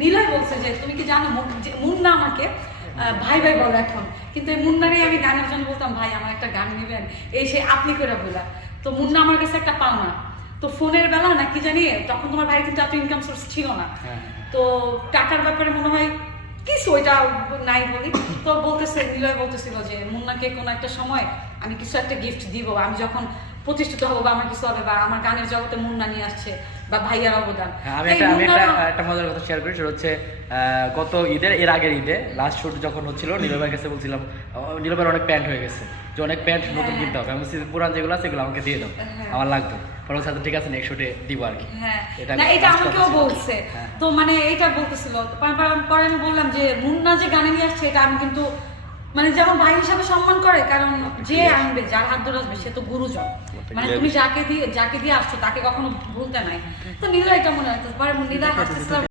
নীলয় বলছে যে তুমি কি জানো মুন্না আমাকে ভাই ভাই বলো এখন, কিন্তু এই মুন্নারই আমি গানের জন্য বলতাম ভাই আমার একটা গান নেবেন, এই সে আপনি করে বলা। তো মুন্না আমার কাছে একটা পাওনা। তো ফোনের বেলা না কি জানি তখন তোমার ভাই কিন্তু এত ইনকাম সোর্স ছিল না, তো টাকার ব্যাপারে মনে হয় কিছু ওইটা নাই বলি। তো বলতেছে নীলয় বলতেছিল যে মুন্নাকে কোনো একটা সময় আমি কিছু একটা গিফট দিব, আমি যখন প্রতিষ্ঠিত হবো বা আমার কিছু হবে বা আমার গানের জগতে মুন্না নিয়ে আসছে বা ভাইয়ার অবদান। আমি একটা মজার কথা শেয়ার করি, সেটা হচ্ছে গত ঈদের এর আগের ঈদে লাস্ট শুট যখন হচ্ছিল নীলয়ের কাছে বলছিলাম নীলয়ের অনেক প্যান্ট হয়ে গেছে, যে অনেক প্যান্ট নতুন কিনতে হবে, আমি পুরান যেগুলো আছে সেগুলো আমাকে দিয়ে দাও, আমার লাগতো। পরে সাথে ঠিক আছে নেক্সট শুটে দিব আর কি। এটা আমাকেও বলছে। তো মানে এটা বলতেছিল, পরে আমি বললাম যে মুন্না যে গানে নিয়ে আসছে এটা আমি কিন্তু মানে যেমন ভাই হিসাবে সম্মান করে, কারণ যে আনবে যার হাত ধরে আসবে সে তো গুরুজন, মানে তুমি যাকে দিয়ে আসছো তাকে কখনো ভুলতে নাই। তো নীলা এটা মনে হয়, পরে নীলা হাসতেছিলাম।